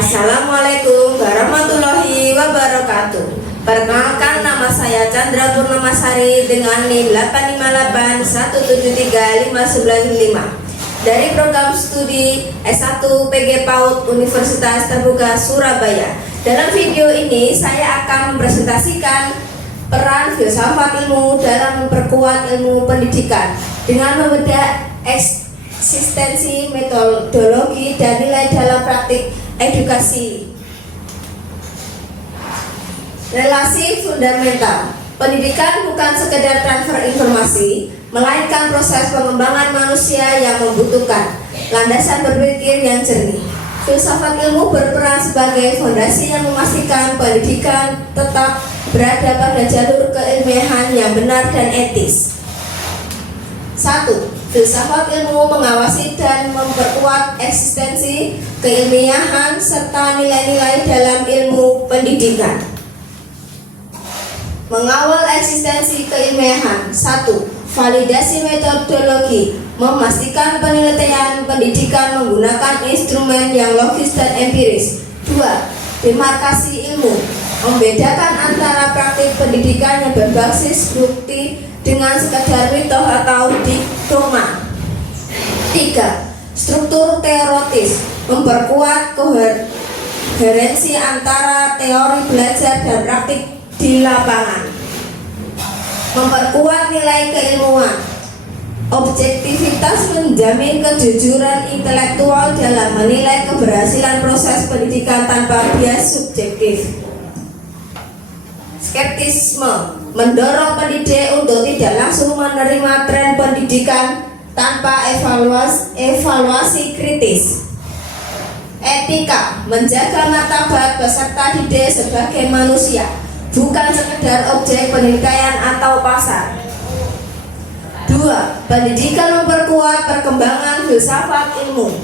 Assalamualaikum warahmatullahi wabarakatuh. Perkenalkan, nama saya Chandra Purnamasari dengan NIM 858173595 dari program studi S1 PG PAUD Universitas Terbuka Surabaya. Dalam video ini saya akan mempresentasikan peran filsafat ilmu dalam memperkuat ilmu pendidikan dengan membedah eksistensi, metodologi, dan nilai dalam praktik edukasi. Relasi fundamental. Pendidikan bukan sekedar transfer informasi, melainkan proses pengembangan manusia yang membutuhkan landasan berpikir yang jernih. Filsafat ilmu berperan sebagai fondasi yang memastikan pendidikan tetap berada pada jalur keilmiahan yang benar dan etis. 1. Filsafat ilmu mengawasi dan memperkuat eksistensi, keilmiahan, serta nilai-nilai dalam ilmu pendidikan. Mengawal eksistensi keilmiahan. 1. Validasi metodologi, memastikan penelitian pendidikan menggunakan instrumen yang logis dan empiris. 2. Demarkasi ilmu, membedakan antara praktik pendidikan yang berbasis bukti dengan sekadar mitos atau dogma. 3. Struktur teoritis, memperkuat koherensi antara teori belajar dan praktik di lapangan. Memperkuat nilai keilmuan. Objektivitas, menjamin kejujuran intelektual dalam menilai keberhasilan proses pendidikan tanpa bias subjektif. Skeptisme, mendorong pendidik untuk tidak langsung menerima tren pendidikan tanpa evaluasi kritis. Etika, menjaga martabat peserta didik sebagai manusia, bukan sekedar objek penelitian atau pasar. 2. Pendidikan memperkuat perkembangan filsafat ilmu.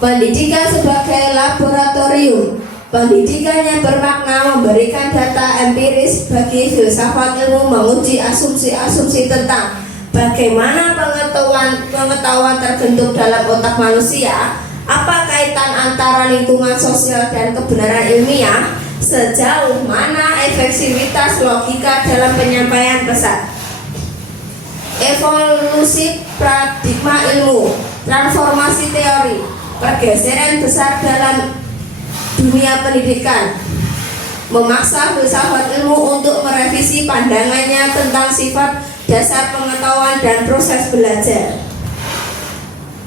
Pendidikan sebagai laboratorium. Pendidikan yang bermakna memberikan data empiris bagi filsafat ilmu, menguji asumsi-asumsi tentang bagaimana pengetahuan terbentuk dalam otak manusia, apa kaitan antara lingkungan sosial dan kebenaran ilmiah, sejauh mana efektivitas logika dalam penyampaian pesan. Evolusi paradigma ilmu, transformasi teori, pergeseran besar dalam dunia pendidikan, memaksa filsafat ilmu untuk merevisi pandangannya tentang sifat dasar pengetahuan dan proses belajar.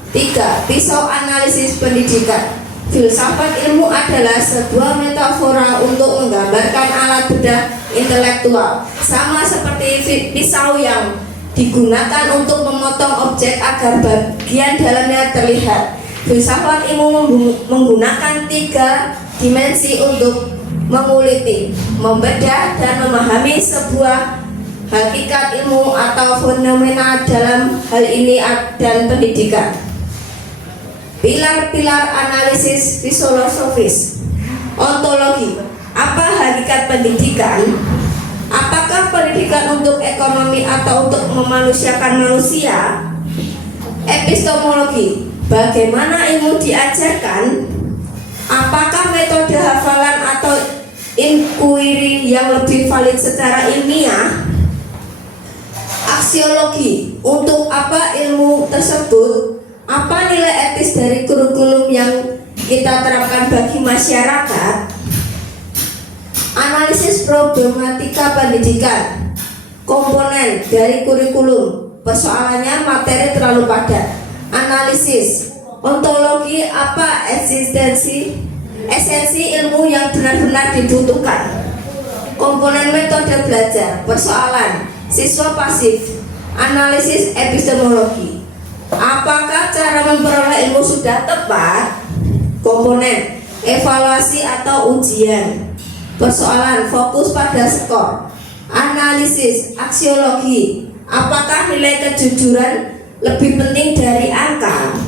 3. Pisau analisis pendidikan. Filsafat ilmu adalah sebuah metafora untuk menggambarkan alat bedah intelektual, sama seperti pisau yang digunakan untuk memotong objek agar bagian dalamnya terlihat. Filsafat ilmu menggunakan 3 dimensi untuk menguliti, membedah, dan memahami sebuah hakikat ilmu atau fenomena, dalam hal ini dan pendidikan. Pilar-pilar analisis filosofis. Ontologi, apa hakikat pendidikan? Apakah pendidikan untuk ekonomi atau untuk memanusiakan manusia? Epistemologi, bagaimana ilmu diajarkan? Apakah metode hafalan atau inquiry yang lebih valid secara ilmiah? Aksiologi, untuk apa ilmu tersebut? Apa nilai etis dari kurikulum yang kita terapkan bagi masyarakat? Analisis problematika pendidikan. Komponen dari kurikulum, persoalannya materi terlalu padat. Analisis. Ontologi, apa esensi ilmu yang benar-benar dibutuhkan. Komponen metode belajar, persoalan, siswa pasif. Analisis epistemologi, apakah cara memperoleh ilmu sudah tepat. Komponen, evaluasi atau ujian. Persoalan, fokus pada skor. Analisis aksiologi, apakah nilai kejujuran lebih penting dari angka.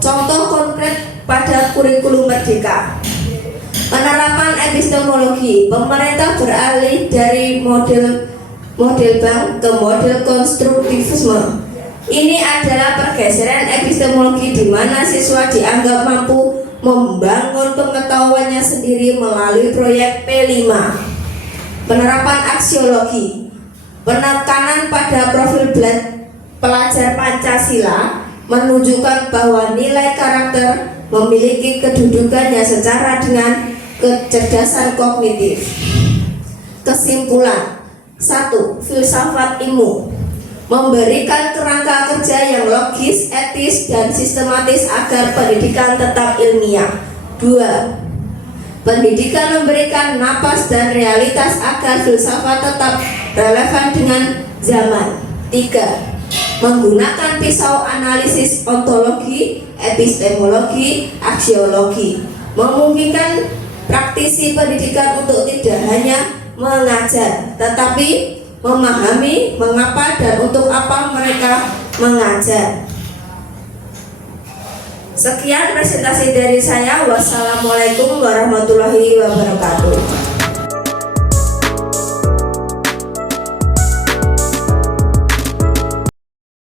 Contoh konkret pada kurikulum merdeka. Penerapan epistemologi, pemerintah beralih dari model bank ke model konstruktivisme. Ini adalah pergeseran epistemologi di mana siswa dianggap mampu membangun pengetahuannya sendiri melalui proyek P5. Penerapan aksiologi, penekanan pada profil pelajar Pancasila menunjukkan bahwa nilai karakter memiliki kedudukannya secara dengan kecerdasan kognitif. Kesimpulan: 1. Filsafat ilmu memberikan kerangka kerja yang logis, etis, dan sistematis agar pendidikan tetap ilmiah. 2. Pendidikan memberikan napas dan realitas agar filsafat tetap relevan dengan zaman. 3. Menggunakan pisau analisis ontologi, epistemologi, aksiologi memungkinkan praktisi pendidikan untuk tidak hanya mengajar, tetapi memahami mengapa dan untuk apa mereka mengajar. Sekian presentasi dari saya. Wassalamualaikum warahmatullahi wabarakatuh.